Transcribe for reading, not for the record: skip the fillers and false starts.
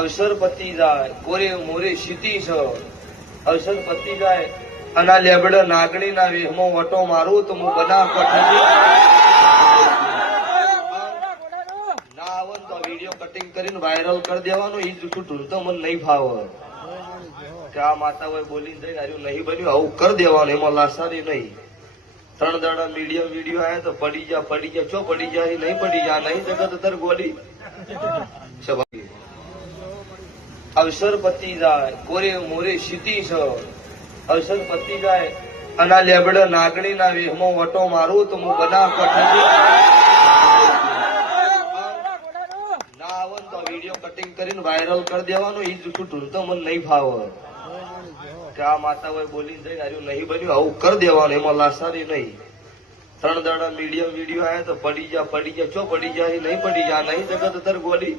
અવસર પતી જાય કોરે મોરે સીતી છે અવસર પતી જાય અને લેબડ નાગણી ના વેહમો વટો મારું તો હું બના કઠી ના આવે તો વિડીયો કટિંગ કરીને વાયરલ કરી દેવાનો. એ જૂઠું ઢૂંઢતો મને નહીં ફાવે કે આ માતા હોય બોલીને જઈને આવ્યું નહીં બન્યું આવું કરી દેવાનું. એમાં લાસારી નહીં. 3 દાડા મીડિયમ વિડીયો આવ્યા તો પડી જા ચો પડી જાય નહીં પડી જા નહીં જગત તર ગોલી. અવસર પતી જાય કોરે મોરે સીતી છે અવસર પતી જાય અને લેબડ નાગણી ના વેહમો વટો મારું તો હું બના કઠી ના આવે તો વિડીયો કટિંગ કરીને વાયરલ કરી દેવાનું. એ જૂઠું ઢૂંઢતો મને નહીં ફાવે કે આ માતા હોય બોલીને જઈને આવ્યું નહીં બન્યું આવું કરી દેવાનું. એમાં લાસારી નહીં. 3 દાડા મીડિયમ વિડીયો આવ્યા તો પડી જા ચો પડી જાય નહીં પડી જા નહીં જગત તર ગોલી.